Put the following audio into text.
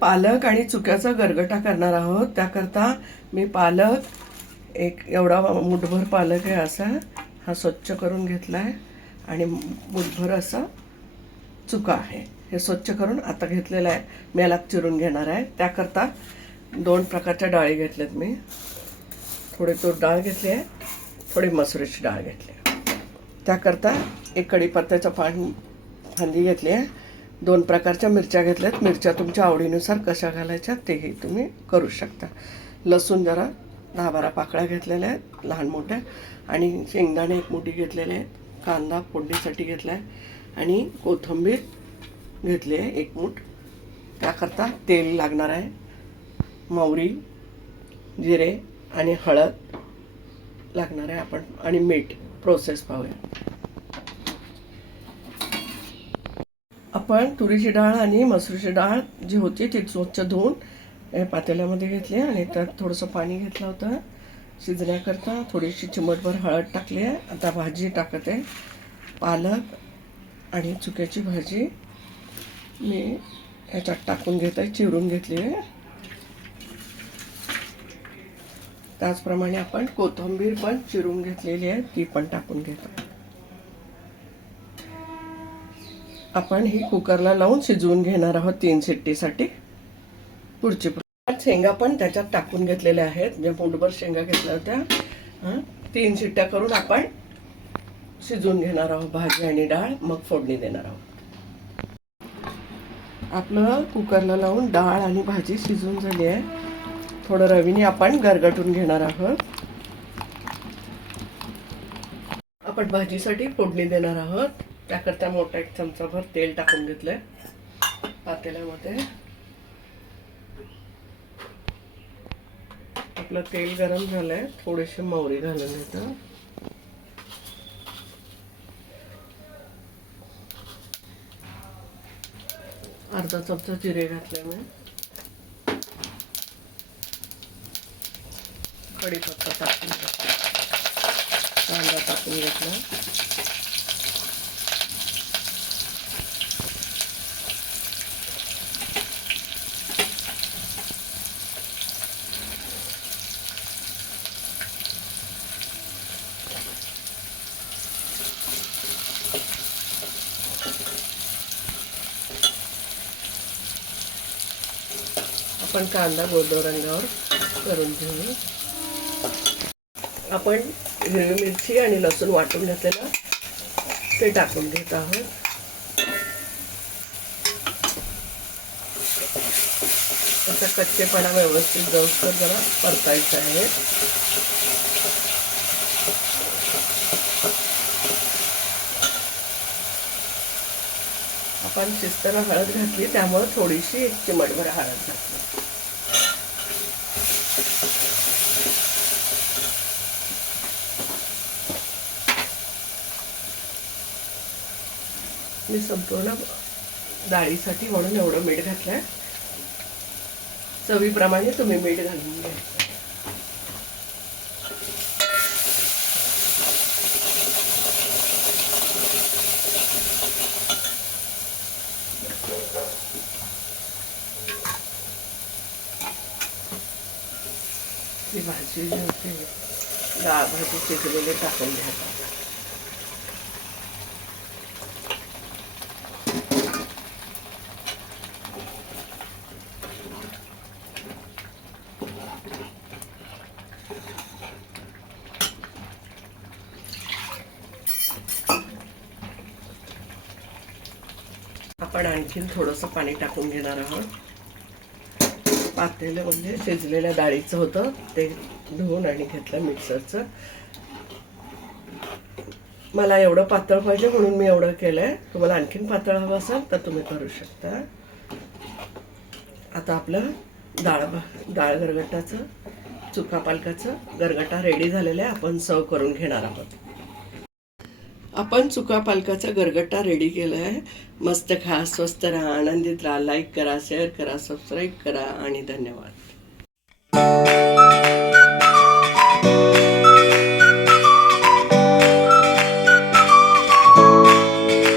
पालक आणि चुक्याचा गरगटा करणार आहोत. त्याकरता मी पालक एक एवढा मुठभर पालक आहे असा हा स्वच्छ करून घेतला आहे आणि मुठभर असा चुका आहे. हे स्वच्छ करून आता घेतलेलं आहे. मी याला चिरून घेणार आहे. त्याकरता 2 प्रकारच्या डाळी घेतल्यात मी. थोडी तूर डाळ घेतली आहे, थोडी मसुरीची डाळ घेतली आहे. त्याकरता एक कढीपत्त्याचं फांदी घेतली आहे. 2 प्रकारच्या मिरच्या घेतल्यात. मिरच्या तुमच्या आवडीनुसार कशा घालायच्या तेही तुम्ही करू शकता. लसूण जरा 10-12 पाकळ्या घेतलेल्या आहेत लहान मोठ्या आणि शेंगदाणे 1 मुठी घेतलेले आहेत. कांदा फोडणीसाठी घेतला आहे आणि कोथिंबीर घेतली आहे 1 मूठ. त्याकरता तेल लागणार आहे, मोहरी, जिरे आणि हळद लागणार आहे आपण आणि मीठ. प्रोसेस पाहूया. आपण तुरीची डाळ आणि मसुरीची डाळ जी होती ती स्वच्छ धुवून पातेल्यामध्ये घेतली आणि त्यात थोडंसं पाणी घेतलं होतं शिजण्याकरता. थोडीशी चिमटभर हळद टाकली आहे. आता भाजी टाकत आहे. पालक आणि चुक्याची भाजी मी ह्याच्यात टाकून घेत आहे, चिरून घेतली आहे. त्याचप्रमाणे आपण कोथिंबीर पण चिरून घेतलेली आहे, ती पण टाकून घेतो. आपण ही कुकरला लावून शिजवून घेणार आहोत 3 शिट्टीसाठी. पुढची शेंगा पण त्याच्यात टाकून घेतलेल्या आहेत. ज्या मुठभर शेंगा घेतल्या होत्या 3 शिट्ट्या करून आपण शिजवून घेणार आहोत भाजी आणि डाळ. मग फोडणी देणार आहोत. आपलं कुकरला लावून डाळ आणि भाजी शिजवून झाली आहे. थोडं रवीने आपण गरगटून घेणार आहोत. आपण भाजीसाठी फोडणी देणार आहोत. त्याकरता मोठा 1 चमचाभर तेल टाकून घेतलंय पातेल्यामध्ये. आपलं तेल गरम झालंय. थोडीशी मोहरी घालून घेतो. अर्धा चमचा जिरे घातले मी. कढीपत्ता टाकून घेतला. कांदा टाकून घेतला. आपण कांदा गोल्डन रंगावर करून घेऊ. आपण हिरवी मिरची आणि लसूण वाटून घेतलेलं ते टाकून घेत आहोत. असा कच्चेपणा व्यवस्थित जाऊस्तर जरा परतायचा आहे. आपण शिजताना हळद घातली त्यामुळे थोडीशी 1 चिमटभर हळद घातली. मी संपूर्ण डाळीसाठी म्हणून एवढं मीठ घातलंय. चवीप्रमाणे तुम्ही मीठ घालून घ्या. ही भाजी जी होती डाळ भाजी शिजलेली टाकून घ्या. आपण आणखीन थोडंसं पाणी टाकून घेणार आहोत. पातेलं म्हणजे शिजलेल्या डाळीचं होतं ते धुवून आणि घेतलं मिक्सरचं. मला एवढं पातळ पाहिजे म्हणून मी एवढं केलंय. तुम्हाला आणखीन पातळ हवं असेल तर तुम्ही करू शकता. आता आपलं डाळ गरगटाचं चुका पालकाचं गरगटा रेडी झालेलं आहे. आपण सर्व करून घेणार आहोत. आपण चुका पालकाचा गरगटा रेडी केला आहे. मस्त खा, स्वस्त राहा, आनंदित राहा. लाईक करा, शेअर करा, सबस्क्राईब करा आणि धन्यवाद.